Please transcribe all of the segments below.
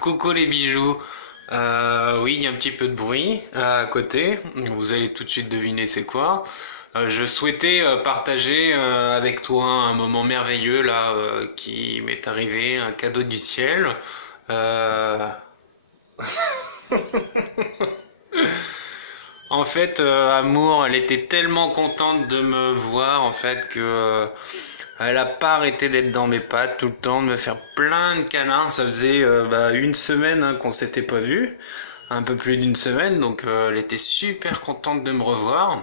Coucou les bijoux. Oui, il y a un petit peu de bruit à côté. Vous allez tout de suite deviner c'est quoi. Je souhaitais partager avec toi un moment merveilleux là qui m'est arrivé, un cadeau du ciel. Euh, En fait, Amour, elle était tellement contente de me voir en fait que elle a pas arrêté d'être dans mes pattes tout le temps, de me faire plein de câlins. Ça faisait une semaine qu'on s'était pas vu, un peu plus d'une semaine, donc elle était super contente de me revoir.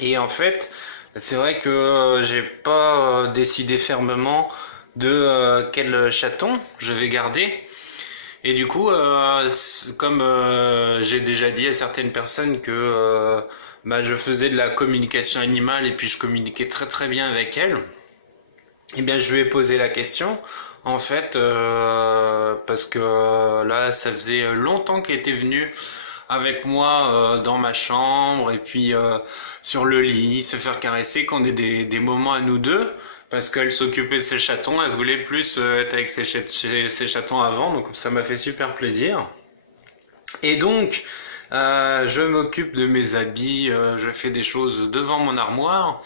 Et en fait, c'est vrai que j'ai pas décidé fermement de quel chaton je vais garder. Et du coup, comme j'ai déjà dit à certaines personnes que je faisais de la communication animale et puis je communiquais très très bien avec elles, eh bien je lui ai posé la question. En fait, parce que là, ça faisait longtemps qu'elle était venue avec moi dans ma chambre et puis sur le lit, se faire caresser, qu'on ait des moments à nous deux. Parce qu'elle s'occupait de ses chatons, elle voulait plus être avec ses chatons avant, donc ça m'a fait super plaisir. Et donc, je m'occupe de mes habits, je fais des choses devant mon armoire.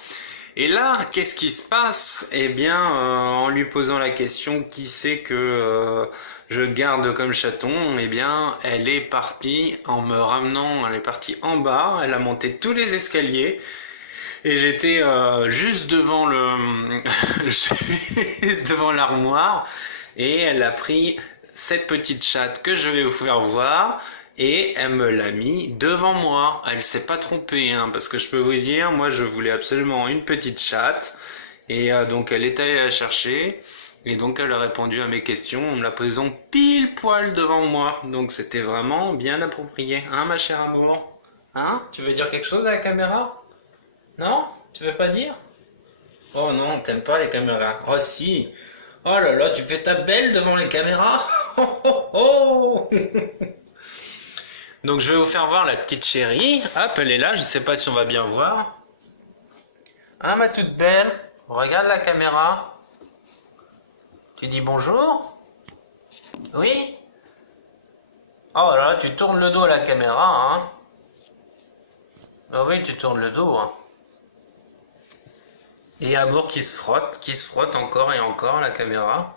Et là, qu'est-ce qui se passe? Eh bien, en lui posant la question, qui c'est que je garde comme chaton? Eh bien, elle est partie en me ramenant, elle est partie en bas, elle a monté tous les escaliers, et j'étais juste devant juste devant l'armoire, et elle a pris cette petite chatte que je vais vous faire voir, et elle me l'a mis devant moi. Elle s'est pas trompée, hein, parce que je peux vous dire, moi je voulais absolument une petite chatte, et donc elle est allée la chercher, et donc elle a répondu à mes questions en me la posant pile poil devant moi. Donc c'était vraiment bien approprié, hein ma chère amour? Hein? Tu veux dire quelque chose à la caméra? Non? Tu veux pas dire? Oh non, t'aimes pas les caméras. Oh si. Oh là là, tu fais ta belle devant les caméras. Oh oh oh. Donc je vais vous faire voir la petite chérie. Hop, elle est là, je sais pas si on va bien voir. Hein, ma toute belle? Regarde la caméra. Tu dis bonjour? Oui? Oh là, tu tournes le dos à la caméra, hein? Oh oui, tu tournes le dos, hein. Et Amour qui se frotte encore et encore à la caméra.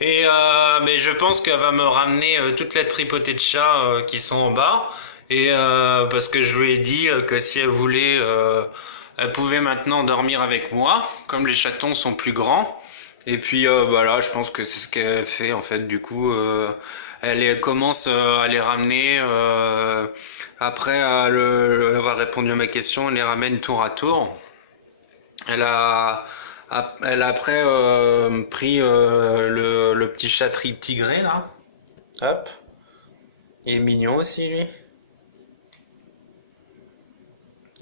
Et mais je pense qu'elle va me ramener toute la tripotée de chats qui sont en bas. Et parce que je lui ai dit que si elle voulait, elle pouvait maintenant dormir avec moi, comme les chatons sont plus grands. Et puis là, je pense que c'est ce qu'elle fait en fait. Du coup, elle commence à les ramener. Après avoir répondu à ma question, elle les ramène tour à tour. Elle a, Elle a après pris le petit chat tigré là. Hop. Il est mignon aussi lui.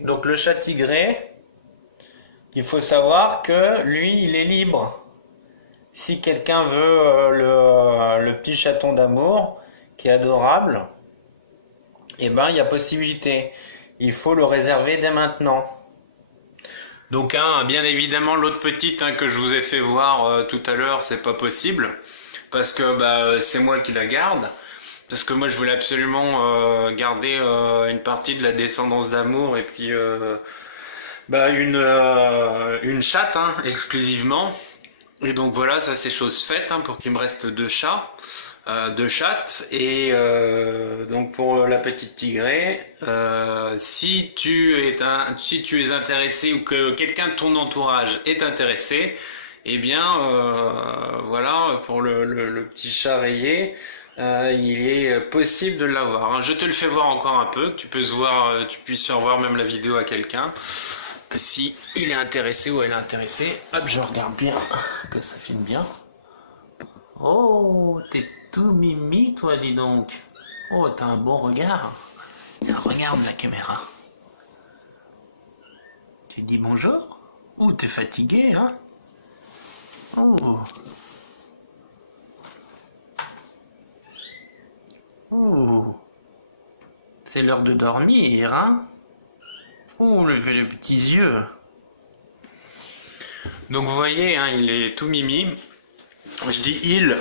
Donc le chat tigré, il faut savoir que lui, il est libre. Si quelqu'un veut le petit chaton d'amour, qui est adorable, eh ben il y a possibilité. Il faut le réserver dès maintenant. Donc bien évidemment l'autre petite que je vous ai fait voir tout à l'heure, c'est pas possible parce que c'est moi qui la garde. Parce que moi je voulais absolument garder une partie de la descendance d'amour et puis une chatte exclusivement. Et donc voilà, ça c'est chose faite pour qu'il me reste deux chats, deux chattes. Et donc pour la petite tigrée, si tu es intéressé ou que quelqu'un de ton entourage est intéressé, eh bien voilà, pour le petit chat rayé, il est possible de l'avoir. Je te le fais voir encore un peu, que tu peux voir, tu puisses faire voir même la vidéo à quelqu'un. Si il est intéressé ou elle est intéressée, hop, je regarde bien que ça filme bien. Oh, t'es tout mimi, toi, dis donc. Oh, t'as un bon regard. Tiens, regarde la caméra. Tu dis bonjour? Oh, t'es fatigué, hein? Oh. Oh. C'est l'heure de dormir, hein? Oh, levez les petits yeux. Donc vous voyez, il est tout mimi. Je dis il,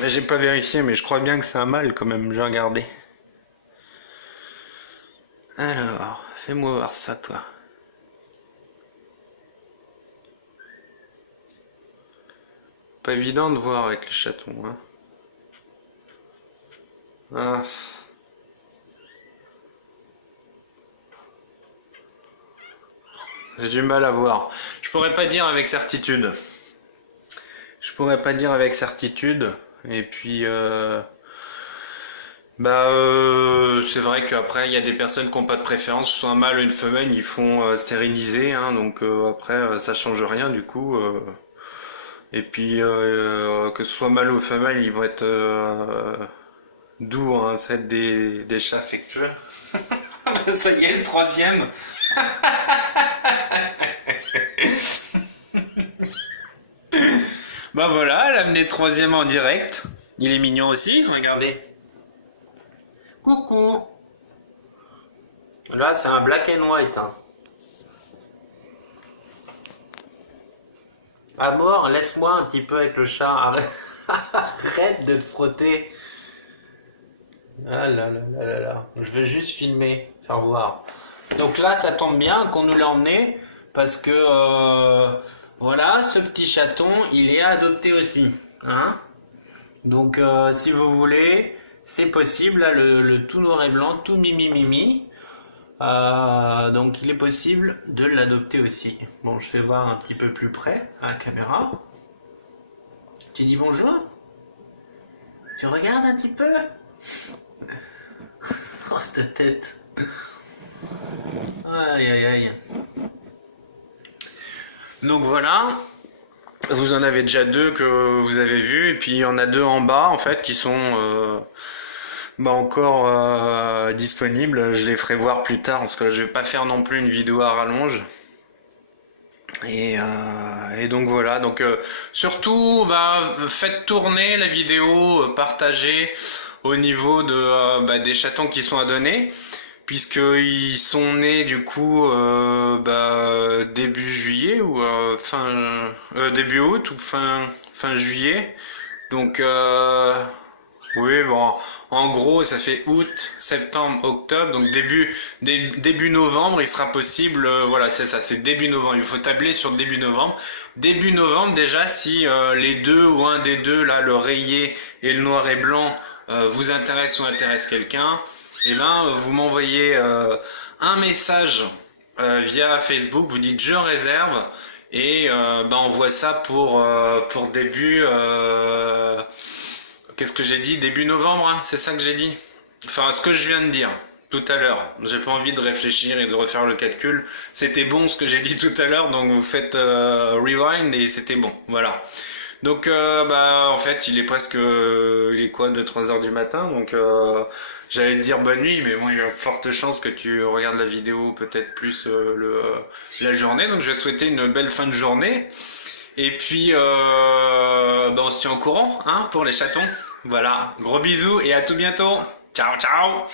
mais j'ai pas vérifié, mais je crois bien que c'est un mâle quand même, j'ai regardé. Alors, fais-moi voir ça, toi. Pas évident de voir avec les chatons, hein. Ah. J'ai du mal à voir. Je pourrais pas dire avec certitude. Je pourrais pas dire avec certitude. Et puis, c'est vrai qu'après, il y a des personnes qui n'ont pas de préférence, soit un mâle ou une femelle, ils font stériliser, hein, donc après, ça change rien du coup. Et puis, que ce soit mâle ou femelle, ils vont être doux, hein, ça va être des chats affectueux. Ça y est, le troisième. Bah voilà, elle a amené le troisième en direct. Il est mignon aussi, regardez. Coucou. Là, c'est un black and white. Hein. Amour, laisse-moi un petit peu avec le chat. Arrête de te frotter. Ah là là là là là. Je vais juste filmer, faire voir. Donc là, ça tombe bien qu'on nous l'a emmené parce que voilà, ce petit chaton, il est adopté aussi. Hein? Donc si vous voulez, c'est possible. Là, le tout noir et blanc, tout mimi mimi. Donc il est possible de l'adopter aussi. Bon, je vais voir un petit peu plus près à la caméra. Tu dis bonjour? Tu regardes un petit peu? Oh, cette tête. Aïe aïe aïe. Donc voilà. Vous en avez déjà deux que vous avez vus. Et puis il y en a deux en bas en fait qui sont encore disponibles. Je les ferai voir plus tard parce que là, je vais pas faire non plus une vidéo à rallonge. Et donc voilà, donc surtout faites tourner la vidéo, partagez au niveau de des chatons qui sont à donner, puisqu'ils sont nés du coup début juillet ou début août ou fin juillet. Donc oui, bon, en gros, ça fait août, septembre, octobre, donc début novembre, il sera possible, voilà, c'est ça, c'est début novembre, il faut tabler sur début novembre. Début novembre, déjà, si les deux ou un des deux, là, le rayé et le noir et blanc, vous intéressent ou intéressent quelqu'un, et ben, vous m'envoyez un message via Facebook, vous dites je réserve, et on voit ça pour début... Qu'est-ce que j'ai dit? Début novembre, hein, c'est ça que j'ai dit? Enfin, ce que je viens de dire tout à l'heure. J'ai pas envie de réfléchir et de refaire le calcul. C'était bon ce que j'ai dit tout à l'heure, donc vous faites rewind et c'était bon. Voilà. Donc, en fait, il est presque... il est quoi? 2-3 heures du matin, donc... j'allais te dire bonne nuit, mais bon, il y a de fortes chances que tu regardes la vidéo peut-être plus la journée. Donc, je vais te souhaiter une belle fin de journée. Et puis, on se tient au courant, hein, pour les chatons. Voilà, gros bisous et à tout bientôt. Ciao, ciao.